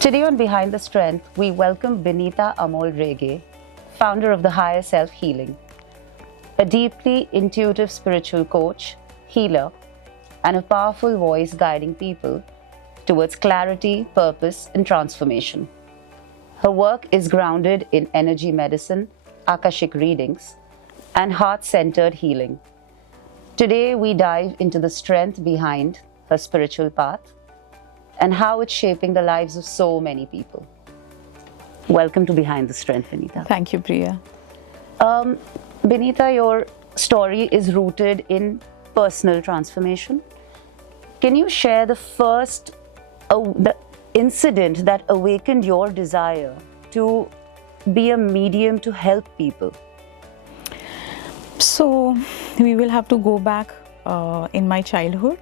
Today on Behind the Strength, we welcome Binita Amol Rege, founder of the Higher Self Healing, a deeply intuitive spiritual coach, healer, and a powerful voice guiding people towards clarity, purpose, and transformation. Her work is grounded in energy medicine, Akashic readings, and heart-centered healing. Today, we dive into the strength behind her spiritual path and how it's shaping the lives of so many people. Welcome to Behind the Strength, Binita. Thank you, Priya. Binita, your story is rooted in personal transformation. Can you share the incident that awakened your desire to be a medium to help people? So, we will have to go back in my childhood.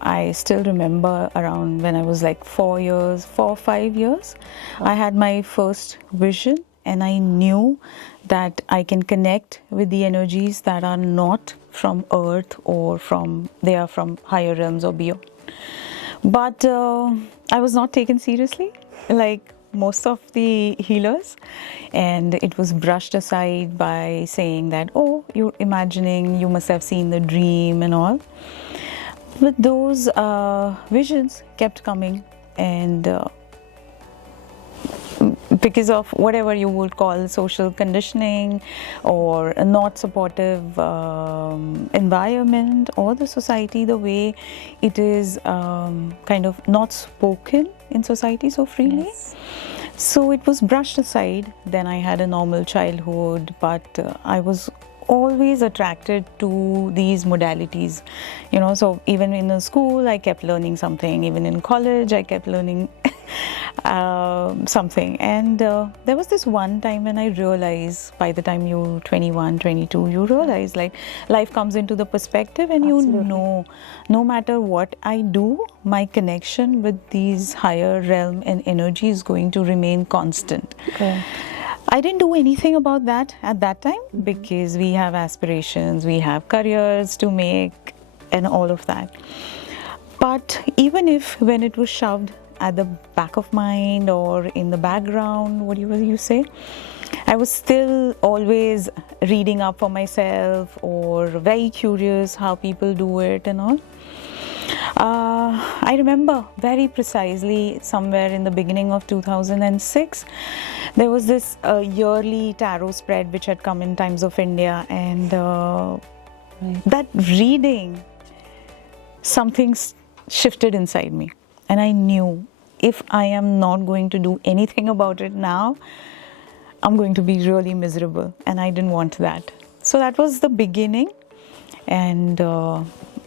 I still remember around when I was like 4 or 5 years, I had my first vision, and I knew that I can connect with the energies that are not from earth or they are from higher realms or beyond. But I was not taken seriously like most of the healers, and it was brushed aside by saying that, oh, you're imagining, you must have seen the dream and all. But those visions kept coming, and because of whatever you would call social conditioning or a not supportive environment, or the society, the way it is kind of not spoken in society so freely. Yes. So it was brushed aside. Then I had a normal childhood, but I was always attracted to these modalities, so even in the school I kept learning something, even in college I kept learning something, and there was this one time when I realized, by the time you're 21, 22, you realize like life comes into the perspective, and Absolutely. you know, no matter what I do, my connection with these higher realm and energy is going to remain constant. Okay. I didn't do anything about that at that time, because we have aspirations, we have careers to make and all of that. But even if when it was shoved at the back of mind or in the background, what you say, I was still always reading up for myself or very curious how people do it and all. I remember very precisely somewhere in the beginning of 2006, there was this yearly tarot spread which had come in Times of India, and that reading, something shifted inside me, and I knew if I am not going to do anything about it now, I'm going to be really miserable, and I didn't want that. So that was the beginning, and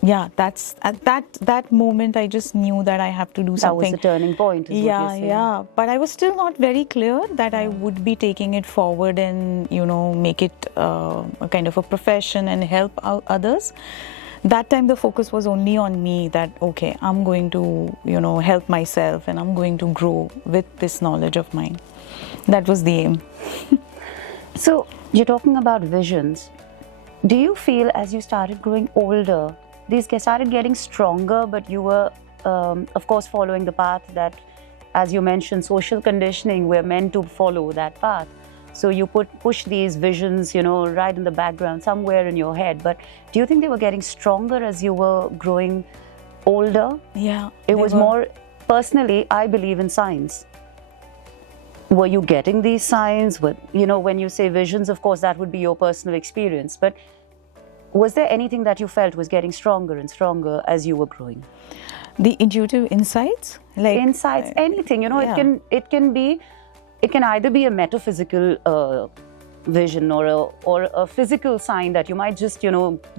yeah, that's at that moment I just knew that I have to do something. That was the turning point, is what you're saying. Yeah, but I was still not very clear that I would be taking it forward and make it a kind of a profession and help out others. That time the focus was only on me, that okay, I'm going to help myself, and I'm going to grow with this knowledge of mine. That was the aim. So you're talking about visions. Do you feel as you started growing older, these started getting stronger, but you were, of course, following the path that, as you mentioned, social conditioning, we're meant to follow that path. So you push these visions, right in the background, somewhere in your head. But do you think they were getting stronger as you were growing older? Yeah. It was more, personally, I believe in signs. Were you getting these signs? When you say visions, of course, that would be your personal experience. But was there anything that you felt was getting stronger and stronger as you were growing? The intuitive insights? Like Insights, anything, yeah. it can either be a metaphysical vision or a physical sign that you might just,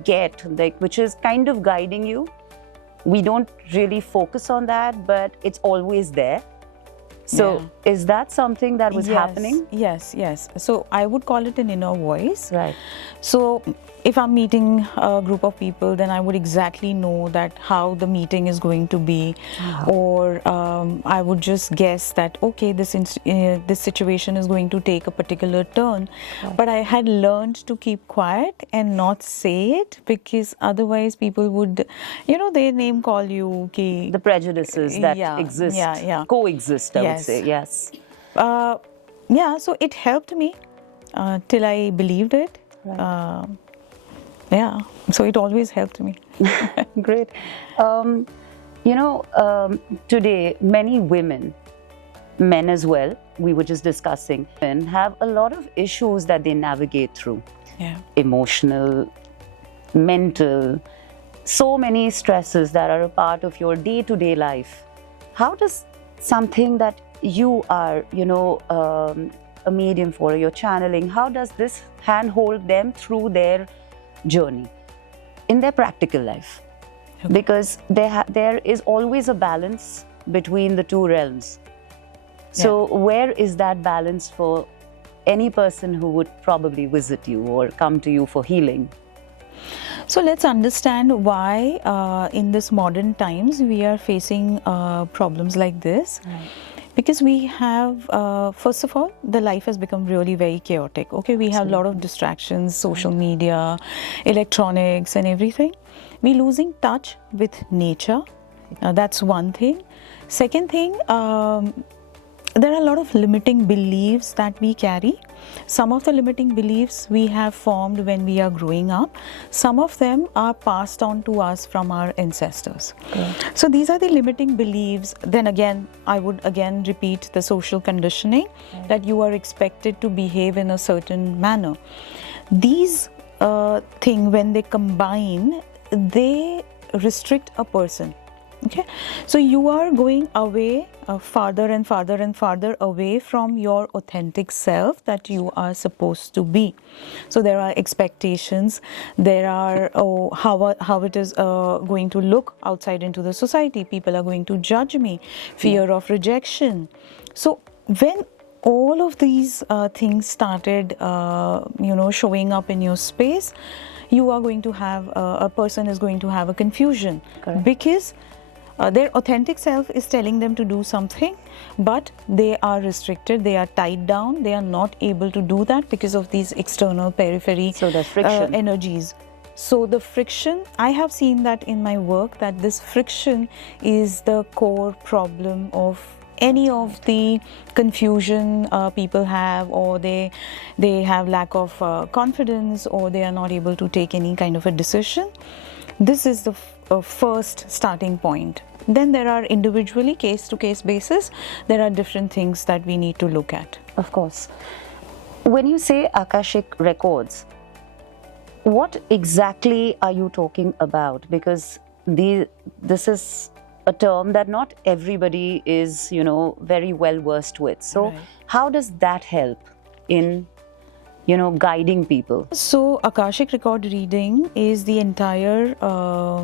get, like, which is kind of guiding you. We don't really focus on that, but it's always there. So is that something that was happening? Yes. So I would call it an inner voice. Right. So if I'm meeting a group of people, then I would exactly know that how the meeting is going to be, or I would just guess that okay, this situation is going to take a particular turn. But I had learned to keep quiet and not say it, because otherwise people would, they name call you. Ki, The prejudices that exist, coexist, I would Yes. say, yes. Yeah, so it helped me till I believed it. Yeah, so it always helped me. Great. Today, many women, men as well, we were just discussing, men have a lot of issues that they navigate through. Yeah. Emotional, mental, so many stresses that are a part of your day-to-day life. How does something that you are, a medium for, you're channeling, how does this handhold them through their journey in their practical life? Because there is always a balance between the two realms. So where is that balance for any person who would probably visit you or come to you for healing? So let's understand why in this modern times we are facing problems like this. Because we have, first of all, the life has become really very chaotic. Okay, we have a lot of distractions, social media, electronics and everything. We're losing touch with nature. That's one thing. Second thing, there are a lot of limiting beliefs that we carry. Some of the limiting beliefs we have formed when we are growing up. Some of them are passed on to us from our ancestors. So these are the limiting beliefs. Then again, I would again repeat the social conditioning that you are expected to behave in a certain manner. These things, when they combine, they restrict a person. Okay, so you are going away farther and farther and farther away from your authentic self that you are supposed to be. So there are expectations, there are how it is going to look outside into the society. People are going to judge me, fear of rejection. So when all of these things started, showing up in your space, you are going to have a person is going to have a confusion. Because their authentic self is telling them to do something, but they are restricted, they are tied down, they are not able to do that because of these external periphery energies. So the friction, I have seen that in my work, that this friction is the core problem of any of the confusion people have, or they have lack of confidence, or they are not able to take any kind of a decision. This is the first starting point. Then there are individually, case-to-case basis, there are different things that we need to look at. Of course. When you say Akashic Records, what exactly are you talking about? Because this is a term that not everybody is, very well versed with. So how does that help in guiding people? So Akashic record reading is the entire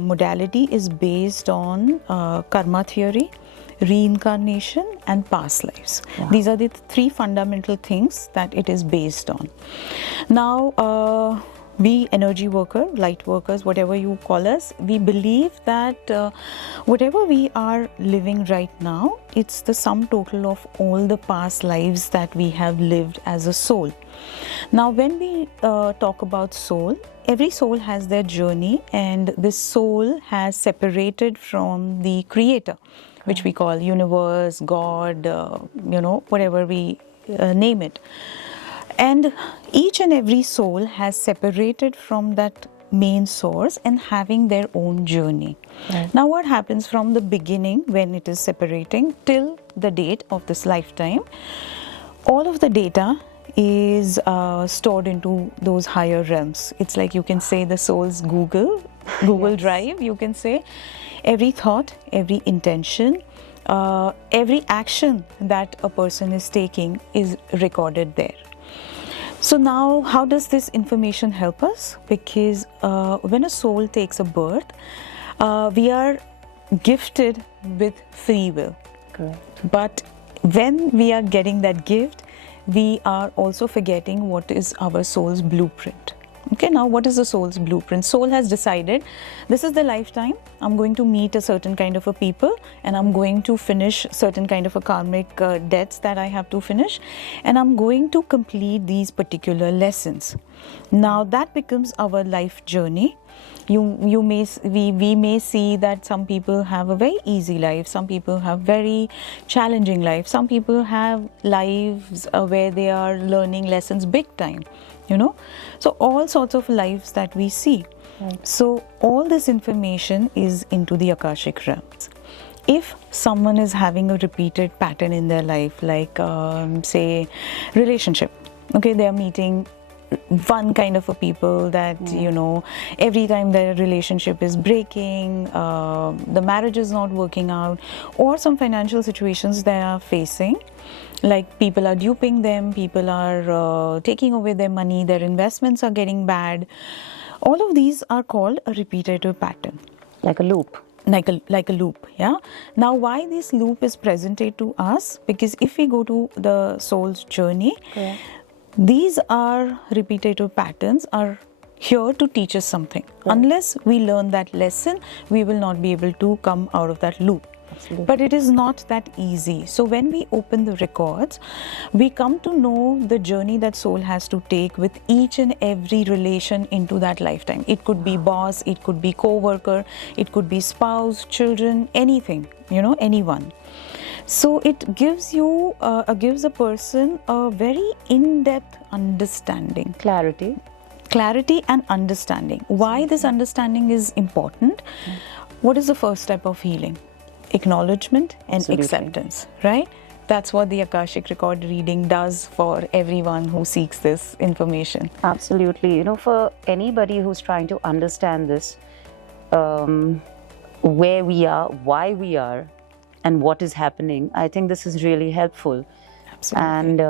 modality is based on karma theory, reincarnation and past lives. These are the three fundamental things that it is based on. Now we energy worker, light workers, whatever you call us, we believe that whatever we are living right now, it's the sum total of all the past lives that we have lived as a soul. Now when we talk about soul, every soul has their journey, and this soul has separated from the creator, which we call universe, God, whatever we name it. And each and every soul has separated from that main source and having their own journey. Now what happens from the beginning, when it is separating till the date of this lifetime, all of the data is stored into those higher realms. It's like, you can say, the soul's Google Drive. You can say every thought, every intention, every action that a person is taking is recorded there. So now, how does this information help us? Because when a soul takes a birth, we are gifted with free will. But when we are getting that gift, we are also forgetting what is our soul's blueprint. Okay, now what is the soul's blueprint? Soul has decided this is the lifetime. I'm going to meet a certain kind of a people, and I'm going to finish certain kind of a karmic debts that I have to finish, and I'm going to complete these particular lessons. Now that becomes our life journey. We may see that some people have a very easy life, some people have very challenging life, some people have lives where they are learning lessons big time, so all sorts of lives that we see. Right. So all this information is into the Akashic realms. If someone is having a repeated pattern in their life, like say relationship, okay, they are meeting one kind of a people that every time their relationship is breaking, the marriage is not working out, or some financial situations they are facing, like people are duping them, people are taking away their money, their investments are getting bad. All of these are called a repetitive pattern, Like a loop. like a loop. Yeah, now why this loop is presented to us? Because if we go to the soul's journey, Correct. these are repetitive patterns are here to teach us something. Right. Unless we learn that lesson, we will not be able to come out of that loop. Absolutely. But it is not that easy. So when we open the records, we come to know the journey that soul has to take with each and every relation into that lifetime. It could be boss, it could be co-worker, it could be spouse, children, anything, anyone. So it gives gives a person a very in-depth understanding. Clarity and understanding. Why this understanding is important? What is the first step of healing? Acknowledgement and Absolutely. acceptance, right? That's what the Akashic record reading does for everyone who seeks this information. Absolutely. For anybody who's trying to understand this, where we are, why we are, and what is happening, I think this is really helpful. Absolutely. And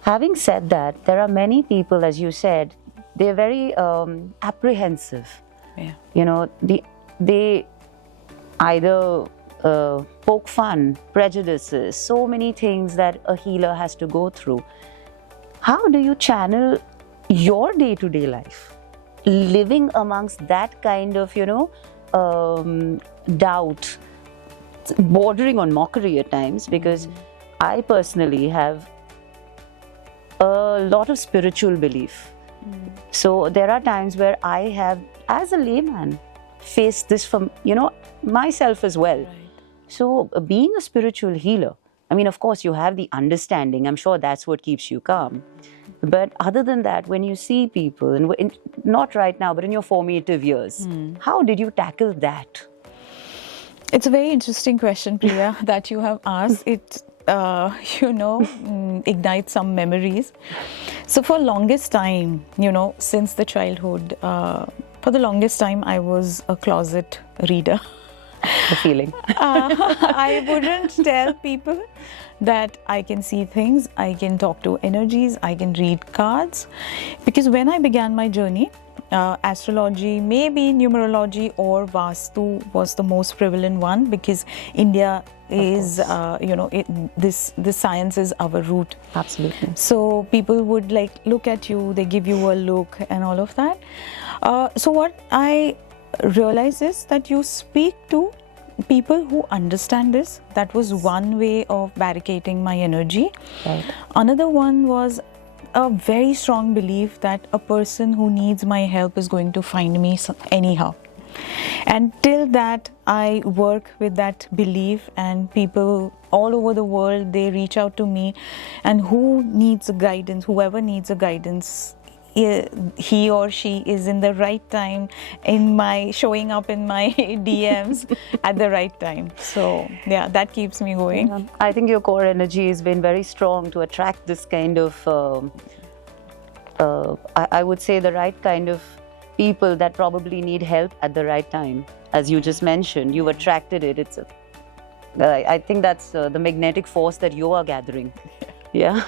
having said that, there are many people, as you said, they're very apprehensive. Yeah. They either poke fun, prejudices, so many things that a healer has to go through. How do you channel your day-to-day life, living amongst that kind of, doubt, bordering on mockery at times? Because I personally have a lot of spiritual belief. So there are times where I have, as a layman, faced this from, myself as well. Right. So being a spiritual healer, I mean, of course, you have the understanding. I'm sure that's what keeps you calm. But other than that, when you see people, and not right now, but in your formative years, how did you tackle that? It's a very interesting question, Priya, that you have asked. It, ignites some memories. So for longest time, since the childhood, for the longest time, I was a closet reader. The feeling. I wouldn't tell people that I can see things, I can talk to energies, I can read cards. Because when I began my journey, astrology, maybe numerology or Vastu was the most prevalent one, because India is, this science is our root. Absolutely. So people would look at you, they give you a look and all of that. So what I realize is that you speak to people who understand this. That was one way of barricading my energy. Right. Another one was a very strong belief that a person who needs my help is going to find me anyhow. And till that, I work with that belief, and people all over the world, they reach out to me, and whoever needs a guidance, he or she is in the right time, showing up in my DMs at the right time. So yeah, that keeps me going. Yeah. I think your core energy has been very strong to attract this kind of, I would say, the right kind of people that probably need help at the right time. As you just mentioned, you've attracted it. I think that's the magnetic force that you are gathering. Yeah.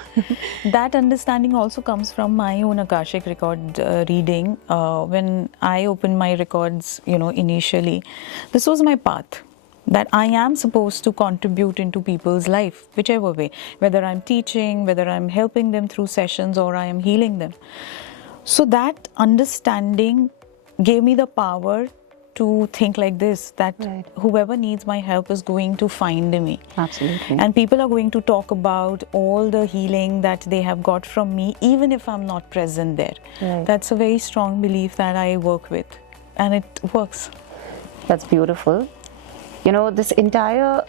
That understanding also comes from my own Akashic record reading. When I opened my records, initially, this was my path, that I am supposed to contribute into people's life, whichever way, whether I'm teaching, whether I'm helping them through sessions, or I am healing them. So that understanding gave me the power to think like this, that Right. whoever needs my help is going to find me. Absolutely. And people are going to talk about all the healing that they have got from me, even if I'm not present there. Right. That's a very strong belief that I work with, and it works. That's beautiful. You know, this entire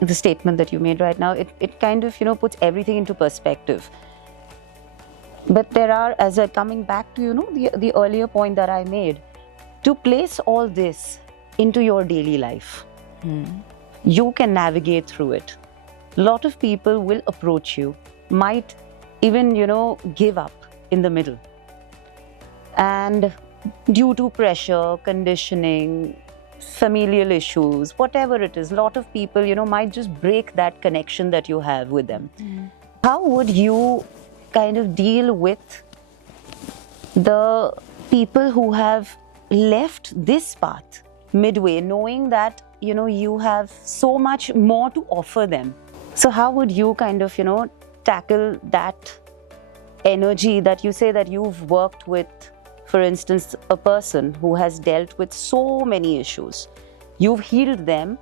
the statement that you made right now, it kind of, you know, puts everything into perspective. But there are, as coming back to, you know, the earlier point that I made, to place all this into your daily life, you can navigate through it. A lot of people will approach you, might even, you know, give up in the middle. And due to pressure, conditioning, familial issues, whatever it is, a lot of people, you know, might just break that connection that you have with them. How would you kind of deal with the people who have left this path midway, knowing that, you know, you have so much more to offer them? So how would you kind of, you know, tackle that energy that you say that you've worked with? For instance, a person who has dealt with so many issues, you've healed them,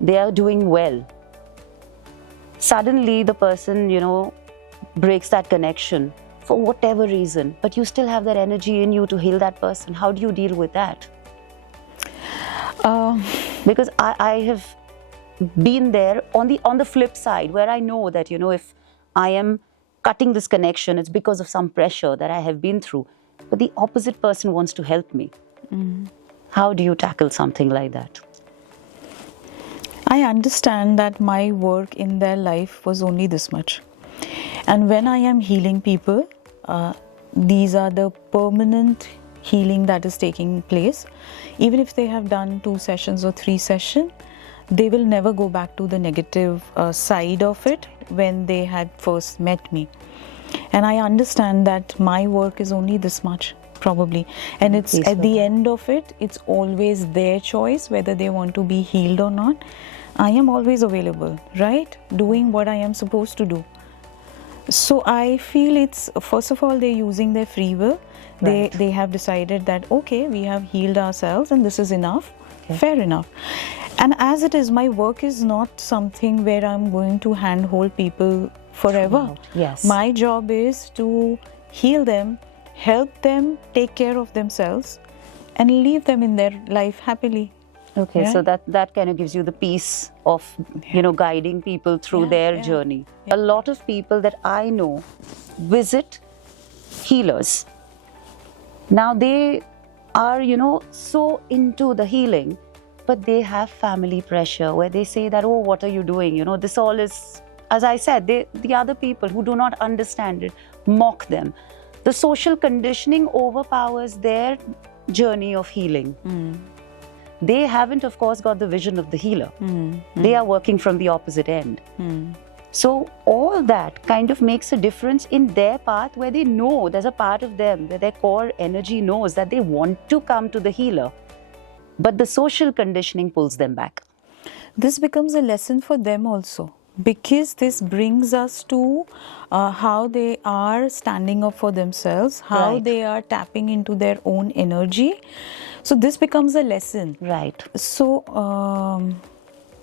they are doing well. Suddenly the person, you know, breaks that connection for whatever reason, but you still have that energy in you to heal that person. How do you deal with that? Because I have been there on the flip side, where I know that, you know, if I am cutting this connection, it's because of some pressure that I have been through, but the opposite person wants to help me. How do you tackle something like that? I understand that my work in their life was only this much. And when I am healing people, these are the permanent healing that is taking place. Even if they have done 2 sessions or 3 sessions, they will never go back to the negative side of it when they had first met me. And I understand that my work is only this much, probably. And it's at the end of it, it's always their choice whether they want to be healed or not. I am always available, right? Doing what I am supposed to do. So I feel it's, first of all, they're using their free will. Right. They have decided that, okay, we have healed ourselves and this is enough. Okay. Fair enough. And as it is, my work is not something where I'm going to handhold people forever. Wow. Yes. My job is to heal them, help them take care of themselves, and leave them in their life happily. Okay, Yeah. so that kind of gives you the peace of, you know, guiding people through their journey. A lot of people that I know visit healers. Now they are, you know, so into the healing, but they have family pressure where they say that, oh, what are you doing? You know, this all is, as I said, the other people who do not understand it mock them. The social conditioning overpowers their journey of healing. They haven't, of course, got the vision of the healer. They are working from the opposite end. So all that kind of makes a difference in their path, where they know there's a part of them where their core energy knows that they want to come to the healer, but the social conditioning pulls them back. This becomes a lesson for them also, because this brings us to how they are standing up for themselves, how Right. they are tapping into their own energy. So this becomes a lesson. Right. So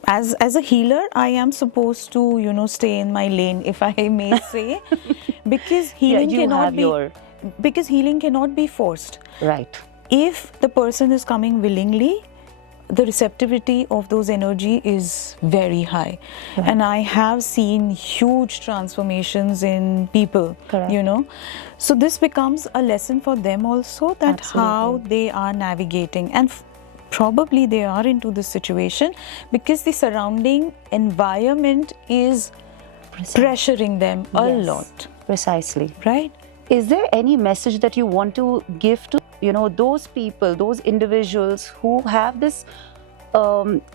as a healer, I am supposed to, you know, stay in my lane, if I may say, because healing you cannot have be your- because healing cannot be forced. Right. If the person is coming willingly, the receptivity of those energy is very high. And I have seen huge transformations in people. Correct. You know, so this becomes a lesson for them also, that how they are navigating, and probably they are into this situation because the surrounding environment is pressuring them a Yes. lot, Precisely. right? Is there any message that you want to give to, you know, those people, those individuals who have this,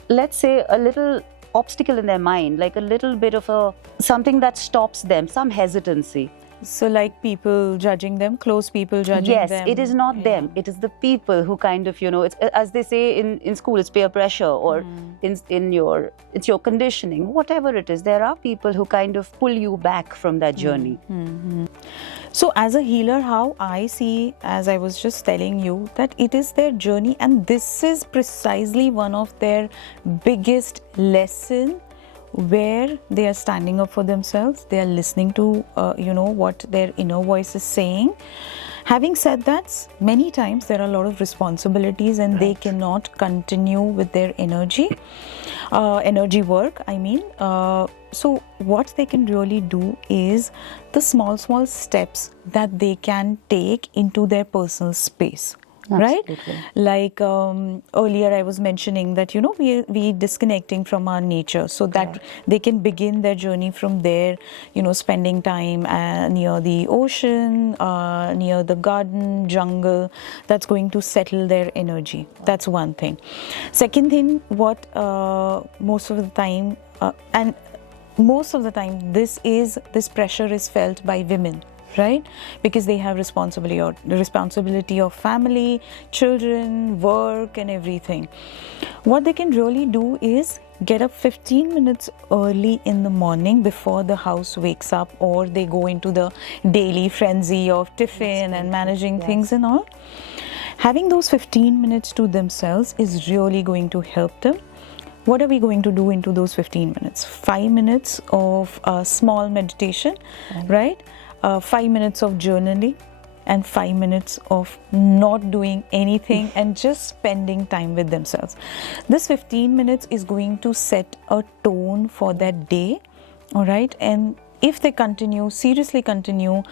let's say, a little obstacle in their mind, like a little bit of something that stops them, some hesitancy? So like people judging them, close people judging Yes, them. it is not them. It is the people who kind of, it's as they say in school, it's peer pressure, or it's your conditioning, whatever it is. There are people who kind of pull you back from that journey. So as a healer, how I see, as I was just telling you, that it is their journey, and this is precisely one of their biggest lesson, where they are standing up for themselves. They are listening to what their inner voice is saying. Having said that, many times there are a lot of responsibilities, and they cannot continue with their energy work, I mean. So what they can really do is the small steps that they can take into their personal space. Absolutely. Right? Like earlier I was mentioning that, we disconnecting from our nature, so that they can begin their journey from there, spending time near the ocean, near the garden, jungle. That's going to settle their energy. That's one thing. Second thing, what most of the time, this pressure is felt by women, right? Because they have responsibility of family, children, work, and everything. What they can really do is get up 15 minutes early in the morning before the house wakes up, or they go into the daily frenzy of tiffin and managing things and all. Having those 15 minutes to themselves is really going to help them. What are we going to do into those 15 minutes? 5 minutes of small meditation, right? 5 minutes of journaling, and 5 minutes of not doing anything and just spending time with themselves. This 15 minutes is going to set a tone for that day, all right? And if they seriously continue,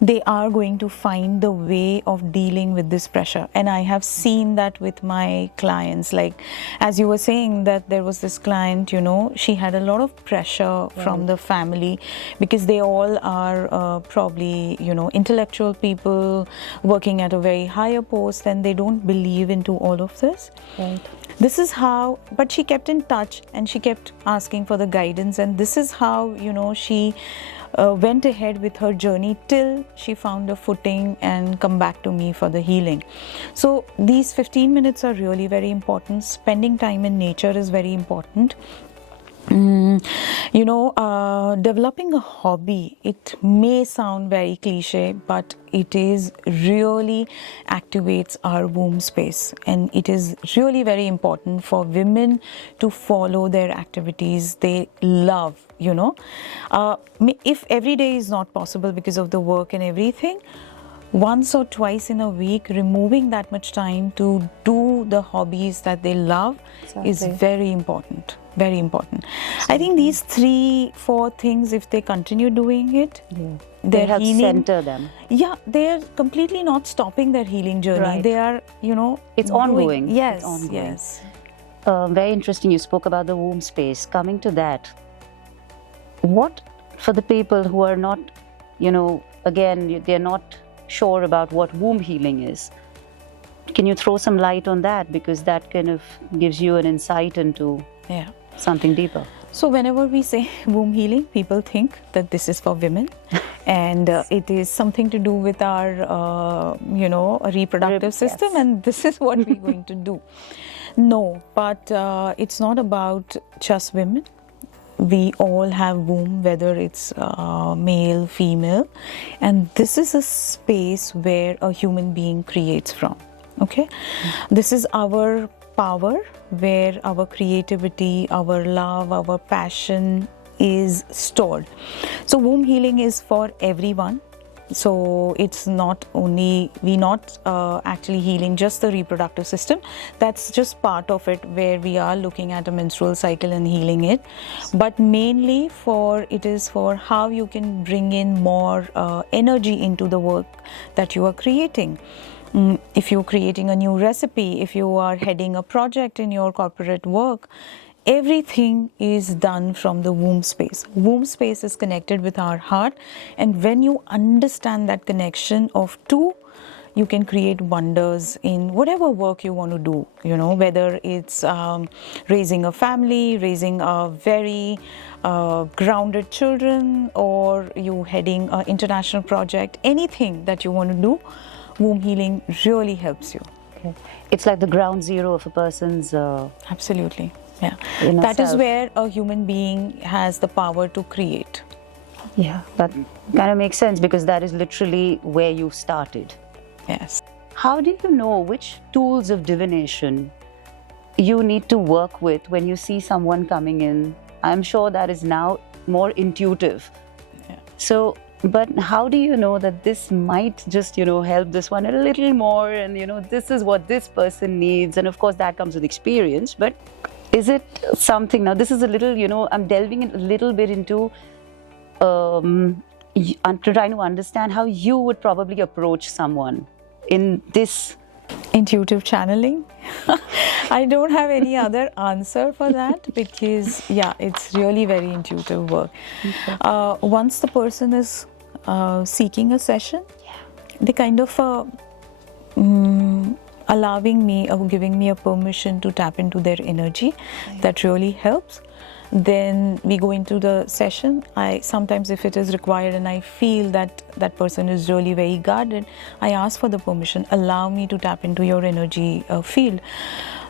they are going to find the way of dealing with this pressure. And I have seen that with my clients. Like, as you were saying, that there was this client, she had a lot of pressure from the family, because they all are probably, intellectual people working at a very higher post, and they don't believe into all of this. Right. This is how, but she kept in touch, and she kept asking for the guidance, and this is how, she went ahead with her journey till she found a footing and come back to me for the healing. So these 15 minutes are really very important. Spending time in nature is very important. Developing a hobby, it may sound very cliche, but it is really activates our womb space, and it is really very important for women to follow their activities they love. If every day is not possible because of the work and everything, once or twice in a week, removing that much time to do the hobbies that they love is very important. Very important. I think these 3-4 things, if they continue doing it, they their help healing, center them. Yeah, they are completely not stopping their healing journey. Right. They are, it's ongoing. Yes, It's ongoing. yes. Very interesting. You spoke about the womb space. Coming to that, what for the people who are not, again, they're not sure about what womb healing is, can you throw some light on that? Because that kind of gives you an insight into something deeper. So whenever we say womb healing, people think that this is for women, and it is something to do with our, reproductive system, and this is what we're going to do. No, but it's not about just women. We all have womb, whether it's male, female, and this is a space where a human being creates from. Okay, this is our power, where our creativity, our love, our passion is stored. So womb healing is for everyone. So it's not only, we're not actually healing just the reproductive system. That's just part of it, where we are looking at a menstrual cycle and healing it. But mainly it is for how you can bring in more energy into the work that you are creating. If you're creating a new recipe, if you are heading a project in your corporate work, everything is done from the womb space. Womb space is connected with our heart, and when you understand that connection of two, you can create wonders in whatever work you want to do, whether it's raising a family, raising a very grounded children, or you heading an international project, anything that you want to do, womb healing really helps you. Okay. It's like the ground zero of a person's Absolutely. Yeah. inner That is self. where a human being has the power to create. Yeah, that kind of makes sense, because that is literally where you started. Yes. How do you know which tools of divination you need to work with when you see someone coming in? I'm sure that is now more intuitive. Yeah. So, but how do you know that this might just, help this one a little more, and, this is what this person needs? And of course, that comes with experience. But is it something, now this is a little, I'm delving a little bit into I'm trying to understand how you would probably approach someone in this. Intuitive channeling. I don't have any other answer for that, because it's really very intuitive work. Okay. Once the person is seeking a session, they kind of allowing me or giving me a permission to tap into their energy. That really helps. Then we go into the session. I sometimes, if it is required and I feel that that person is really very guarded, I ask for the permission, allow me to tap into your energy field.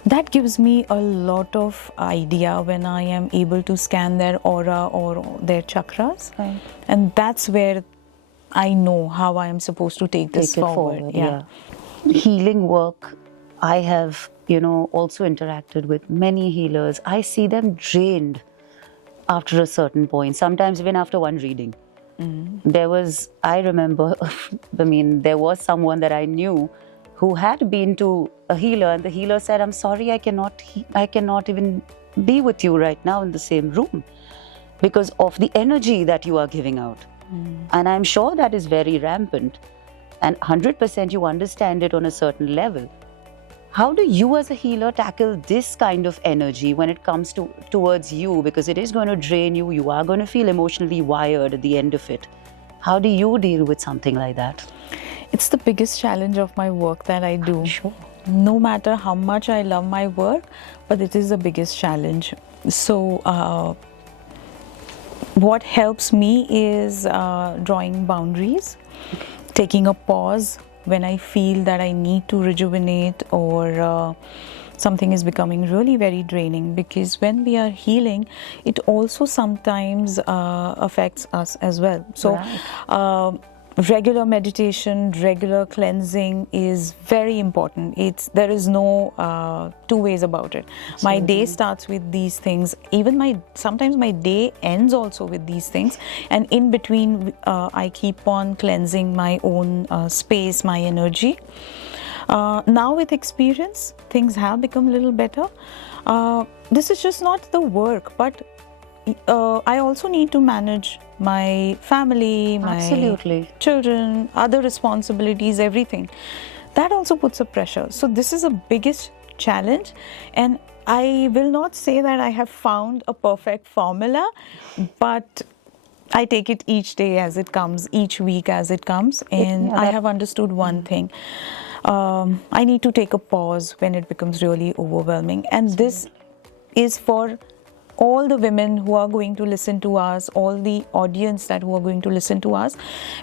That gives me a lot of idea when I am able to scan their aura or their chakras. Right. And that's where I know how I am supposed to take this forward. Yeah. Healing work, I have, also interacted with many healers. I see them drained after a certain point, sometimes even after one reading. I remember, there was someone that I knew who had been to a healer, and the healer said, I'm sorry, I cannot even be with you right now in the same room because of the energy that you are giving out. And I'm sure that is very rampant, and 100% you understand it on a certain level. How do you as a healer tackle this kind of energy when it comes towards you? Because it is going to drain you. You are going to feel emotionally wired at the end of it. How do you deal with something like that? It's the biggest challenge of my work that I do. Sure. No matter how much I love my work, but it is the biggest challenge. So what helps me is drawing boundaries, taking a pause when I feel that I need to rejuvenate, or something is becoming really very draining. Because when we are healing, it also sometimes affects us as well. So regular meditation, regular cleansing is very important. There is no two ways about it. Absolutely. My day starts with these things. Even sometimes my day ends also with these things. And in between, I keep on cleansing my own space, my energy. Now with experience, things have become a little better. This is just not the work, but I also need to manage my family, my children, other responsibilities, everything. That also puts a pressure. So this is the biggest challenge, and I will not say that I have found a perfect formula, but I take it each day as it comes, each week as it comes, and I have understood one thing. I need to take a pause when it becomes really overwhelming, and this is for all the women who are going to listen to us, all the audience who are going to listen to us,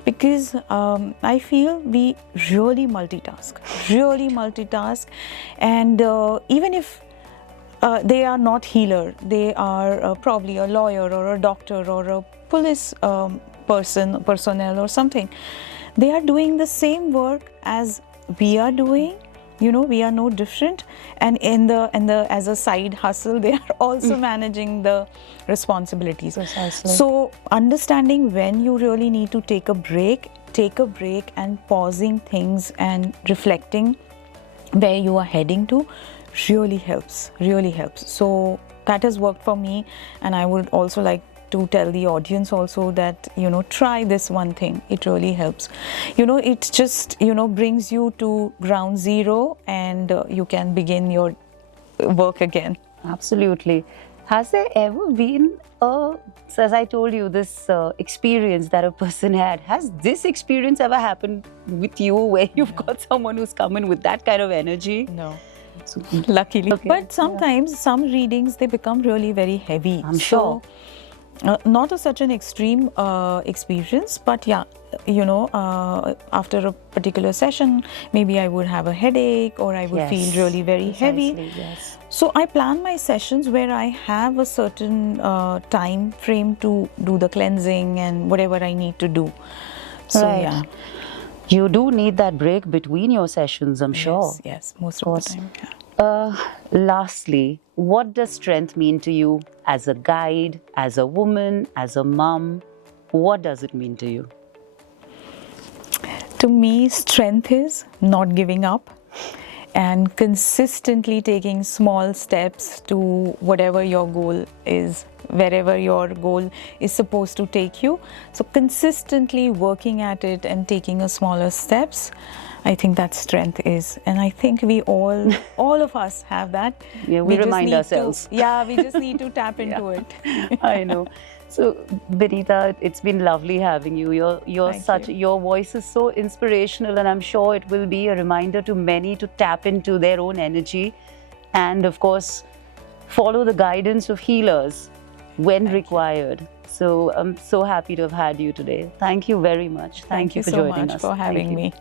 because I feel we really multitask, and even if they are not healer, they are probably a lawyer or a doctor or a police personnel or something. They are doing the same work as we are doing. We are no different, and as a side hustle, they are also managing the responsibilities. Precisely. So understanding when you really need to take a break, and pausing things and reflecting where you are heading to really helps. So that has worked for me, and I would also like to tell the audience also that, try this one thing. It really helps. It just, brings you to ground zero, and you can begin your work again. Absolutely. Has there ever been so as I told you, this experience that a person had? Has this experience ever happened with you where you've got someone who's come in with that kind of energy? No. Luckily. Okay. But sometimes some readings, they become really very heavy. I'm sure. Not a such an extreme experience, but yeah, after a particular session, maybe I would have a headache or I would feel really very heavy. Yes. So I plan my sessions where I have a certain time frame to do the cleansing and whatever I need to do. So Right. yeah. You do need that break between your sessions, I'm sure. Yes, most of the time. Yeah. Lastly, what does strength mean to you as a guide, as a woman, as a mom? What does it mean to you? To me, strength is not giving up and consistently taking small steps to whatever your goal is, wherever your goal is supposed to take you. So consistently working at it and taking a smaller steps, I think that strength is. And I think we all of us have that. Yeah, we just remind need ourselves. we just need to tap into it. I know. So, Binita, it's been lovely having you. Your voice is so inspirational, and I'm sure it will be a reminder to many to tap into their own energy, and of course, follow the guidance of healers when required. So, I'm so happy to have had you today. Thank you very much. Thank you for so joining much us. for Thank having you. me.